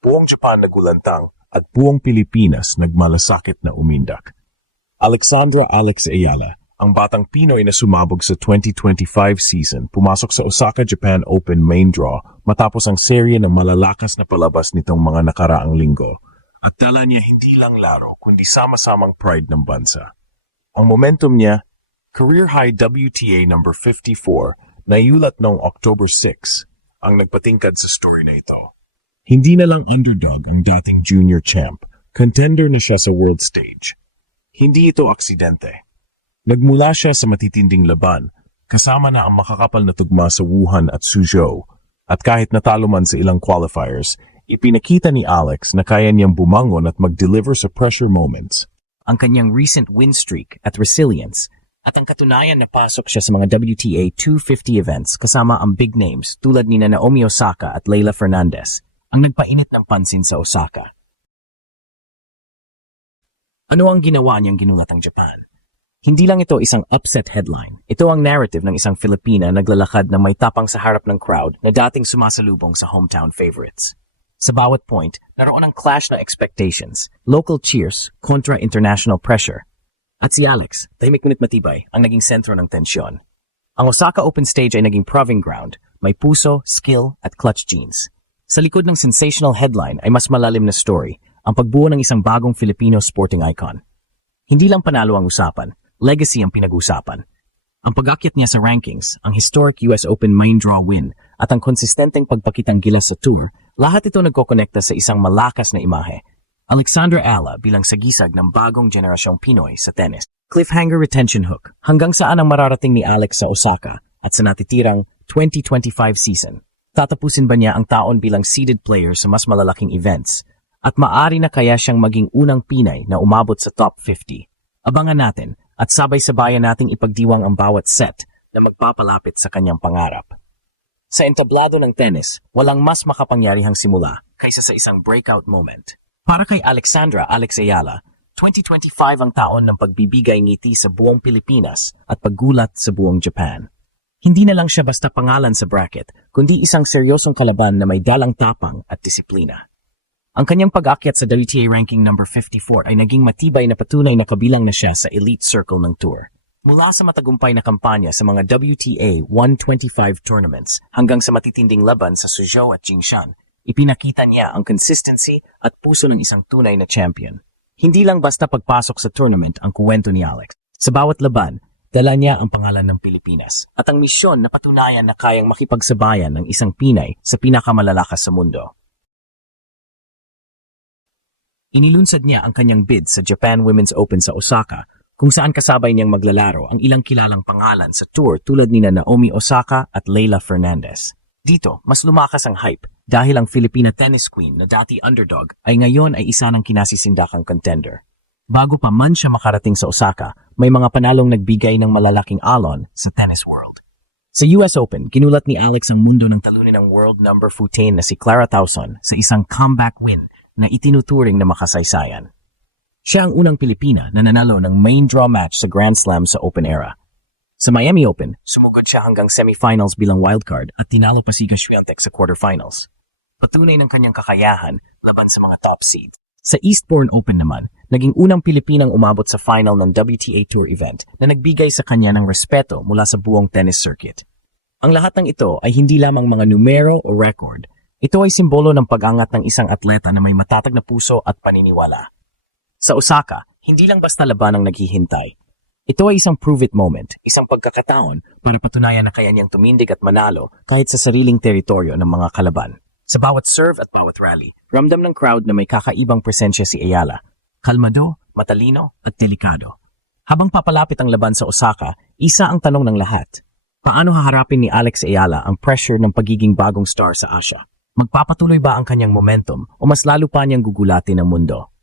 buong Japan nagulantang at buong Pilipinas nagmalasakit na umindak. Alexandra Alex Ayala, ang batang Pinoy na sumabog sa 2025 season, pumasok sa Osaka Japan Open main draw matapos ang serye ng malalakas na palabas nitong mga nakaraang linggo. At dala niya hindi lang laro kundi sama-samang pride ng bansa. Ang momentum niya, career high WTA number 54, na iulat noong October 6, ang nagpatingkad sa story na ito. Hindi na lang underdog ang dating junior champ, contender na siya sa world stage. Hindi ito aksidente. Nagmula siya sa matitinding laban, kasama na ang makakapal na tugma sa Wuhan at Suzhou, at kahit natalo man sa ilang qualifiers, ipinakita ni Alex na kaya niyang bumangon at mag-deliver sa pressure moments. Ang kanyang recent win streak at resilience, at ang katunayan na pasok siya sa mga WTA 250 events kasama ang big names tulad ni Naomi Osaka at Leylah Fernandez, ang nagpainit ng pansin sa Osaka. Ano ang ginawa niyang ginulat ang Japan? Hindi lang ito isang upset headline. Ito ang narrative ng isang Filipina naglalakad na may tapang sa harap ng crowd na dating sumasalubong sa hometown favorites. Sa bawat point, naroon ang clash na expectations, local cheers kontra international pressure. At si Alex, tahimik ngunit matibay, ang naging sentro ng tensyon. Ang Osaka Open Stage ay naging proving ground, may puso, skill at clutch genes. Sa likod ng sensational headline ay mas malalim na story, ang pagbuo ng isang bagong Filipino sporting icon. Hindi lang panalo ang usapan, legacy ang pinag-usapan. Ang pag-akyat niya sa rankings, ang historic US Open main draw win, at ang konsistenteng pagpakitang gilas sa tour, lahat ito nagkokonekta sa isang malakas na imahe. Alexandra Ala bilang sagisag ng bagong generasyong Pinoy sa tennis. Cliffhanger retention hook, hanggang saan ang mararating ni Alex sa Osaka at sa natitirang 2025 season. Tatapusin ba niya ang taon bilang seeded player sa mas malalaking events? At maaari na kaya siyang maging unang Pinay na umabot sa top 50? Abangan natin at sabay-sabayan nating ipagdiwang ang bawat set na magpapalapit sa kanyang pangarap. Sa entablado ng tennis, walang mas makapangyarihang simula kaysa sa isang breakout moment. Para kay Alexandra Alex Ayala, 2025 ang taon ng pagbibigay ngiti sa buong Pilipinas at paggulat sa buong Japan. Hindi na lang siya basta pangalan sa bracket, kundi isang seryosong kalaban na may dalang tapang at disiplina. Ang kanyang pag-akyat sa WTA ranking number 54 ay naging matibay na patunay na kabilang na siya sa elite circle ng tour. Mula sa matagumpay na kampanya sa mga WTA 125 tournaments hanggang sa matitinding laban sa Suzhou at Jingshan, ipinakita niya ang consistency at puso ng isang tunay na champion. Hindi lang basta pagpasok sa tournament ang kuwento ni Alex. Sa bawat laban, dala niya ang pangalan ng Pilipinas at ang misyon na patunayan na kayang makipagsabayan ng isang Pinay sa pinakamalalakas sa mundo. Inilunsad niya ang kanyang bid sa Japan Women's Open sa Osaka, kung saan kasabay niyang maglalaro ang ilang kilalang pangalan sa tour tulad ni Naomi Osaka at Leylah Fernandez. Dito, mas lumakas ang hype dahil ang Filipina tennis queen na dati underdog ay ngayon ay isa ng kinasisindakang contender. Bago pa man siya makarating sa Osaka, may mga panalong nagbigay ng malalaking alon sa tennis world. Sa US Open, kinulat ni Alex ang mundo ng talunin ng world number 14 na si Clara Tauson sa isang comeback win na itinuturing na makasaysayan. Siya ang unang Pilipina na nanalo ng main draw match sa Grand Slam sa Open era. Sa Miami Open, sumugod siya hanggang semifinals bilang wildcard at tinalo pa si Iga Swiatek sa quarterfinals. Patunay ng kanyang kakayahan laban sa mga top seeds. Sa Eastbourne Open naman, naging unang Pilipinang umabot sa final ng WTA Tour event na nagbigay sa kanya ng respeto mula sa buong tennis circuit. Ang lahat ng ito ay hindi lamang mga numero o record. Ito ay simbolo ng pag-angat ng isang atleta na may matatag na puso at paniniwala. Sa Osaka, hindi lang basta laban ang naghihintay. Ito ay isang prove-it moment, isang pagkakataon para patunayan na kaya niyang tumindig at manalo kahit sa sariling teritoryo ng mga kalaban. Sa bawat serve at bawat rally, ramdam ng crowd na may kakaibang presensya si Ayala. Kalmado, matalino at delikado. Habang papalapit ang laban sa Osaka, isa ang tanong ng lahat. Paano haharapin ni Alex Ayala ang pressure ng pagiging bagong star sa Asia? Magpapatuloy ba ang kanyang momentum o mas lalo pa niyang gugulatin ang mundo?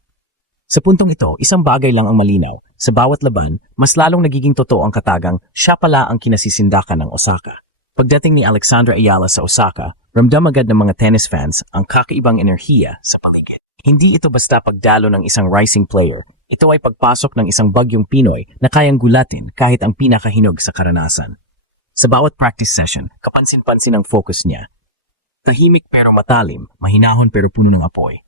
Sa puntong ito, isang bagay lang ang malinaw. Sa bawat laban, mas lalong nagiging totoo ang katagang siya pala ang kinasisindakan ng Osaka. Pagdating ni Alexandra Ayala sa Osaka, ramdam agad ng mga tennis fans ang kakaibang enerhiya sa paligid. Hindi ito basta pagdalo ng isang rising player. Ito ay pagpasok ng isang bagyong Pinoy na kayang gulatin kahit ang pinakahinog sa karanasan. Sa bawat practice session, kapansin-pansin ang focus niya. Tahimik pero matalim, mahinahon pero puno ng apoy.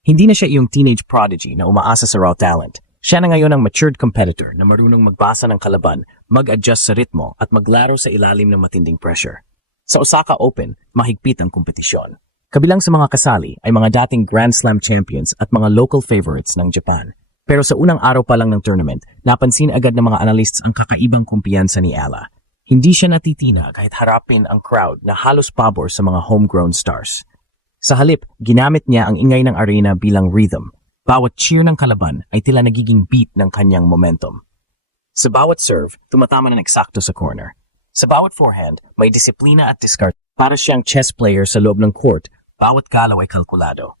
Hindi na siya iyong teenage prodigy na umaasa sa raw talent. Siya na ngayon ang matured competitor na marunong magbasa ng kalaban, mag-adjust sa ritmo at maglaro sa ilalim ng matinding pressure. Sa Osaka Open, mahigpit ang kompetisyon. Kabilang sa mga kasali ay mga dating Grand Slam champions at mga local favorites ng Japan. Pero sa unang araw pa lang ng tournament, napansin agad ng mga analysts ang kakaibang kumpiyansa ni Ella. Hindi siya natitina kahit harapin ang crowd na halos pabor sa mga homegrown stars. Sa halip, ginamit niya ang ingay ng arena bilang rhythm. Bawat cheer ng kalaban ay tila nagiging beat ng kanyang momentum. Sa bawat serve, tumatama ng eksakto sa corner. Sa bawat forehand, may disiplina at discard. Para siyang chess player sa loob ng court, bawat galaw ay kalkulado.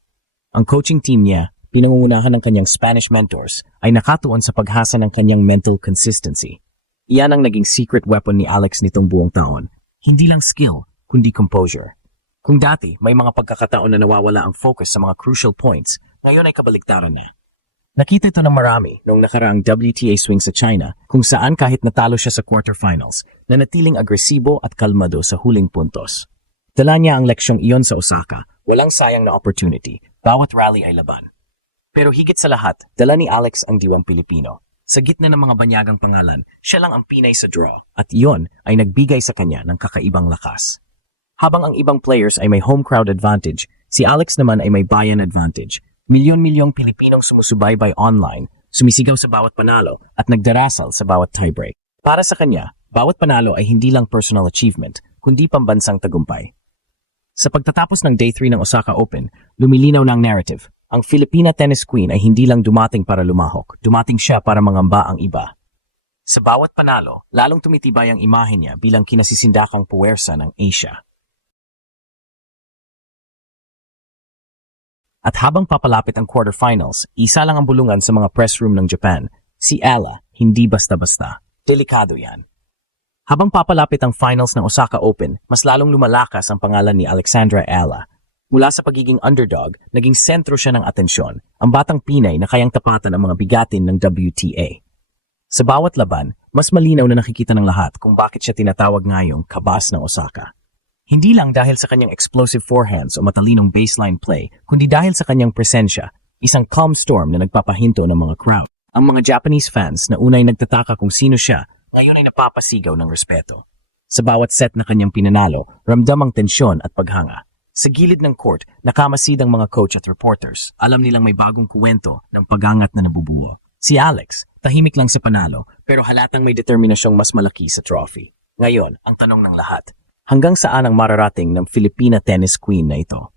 Ang coaching team niya, pinangungunahan ng kanyang Spanish mentors, ay nakatuon sa paghasa ng kanyang mental consistency. Iyan ang naging secret weapon ni Alex nitong buong taon. Hindi lang skill, kundi composure. Kung dati may mga pagkakataon na nawawala ang focus sa mga crucial points, ngayon ay kabaligtaran na. Nakita ito ng marami noong nakaraang WTA swing sa China kung saan kahit natalo siya sa quarterfinals, nanatiling agresibo at kalmado sa huling puntos. Dala niya ang leksyong iyon sa Osaka, walang sayang na opportunity, bawat rally ay laban. Pero higit sa lahat, dala ni Alex ang diwang Pilipino. Sa gitna ng mga banyagang pangalan, siya lang ang Pinay sa draw at iyon ay nagbigay sa kanya ng kakaibang lakas. Habang ang ibang players ay may home crowd advantage, si Alex naman ay may bayan advantage. Milyon-milyong Pilipinong sumusubaybay online, sumisigaw sa bawat panalo at nagdarasal sa bawat tiebreak. Para sa kanya, bawat panalo ay hindi lang personal achievement, kundi pambansang tagumpay. Sa pagtatapos ng Day 3 ng Osaka Open, lumilinaw na ang narrative. Ang Filipina tennis queen ay hindi lang dumating para lumahok, dumating siya para mangamba ang iba. Sa bawat panalo, lalong tumitibay ang imahe niya bilang kinasisindakang puwersa ng Asia. At habang papalapit ang quarterfinals, isa lang ang bulungan sa mga press room ng Japan, si Ella, hindi basta-basta. Delikado yan. Habang papalapit ang finals ng Osaka Open, mas lalong lumalakas ang pangalan ni Alexandra Ella. Mula sa pagiging underdog, naging sentro siya ng atensyon, ang batang Pinay na kayang tapatan ang mga bigatin ng WTA. Sa bawat laban, mas malinaw na nakikita ng lahat kung bakit siya tinatawag ngayong kabas ng Osaka. Hindi lang dahil sa kanyang explosive forehands o matalinong baseline play, kundi dahil sa kanyang presensya, isang calm storm na nagpapahinto ng mga crowd. Ang mga Japanese fans na unay nagtataka kung sino siya, ngayon ay napapasigaw ng respeto. Sa bawat set na kanyang pinanalo, ramdam ang tensyon at paghanga. Sa gilid ng court, nakamasid ang mga coach at reporters. Alam nilang may bagong kuwento ng pagangat na nabubuo. Si Alex, tahimik lang sa panalo, pero halatang may determinasyong mas malaki sa trophy. Ngayon, ang tanong ng lahat, hanggang saan ang mararating ng Filipina tennis queen na ito?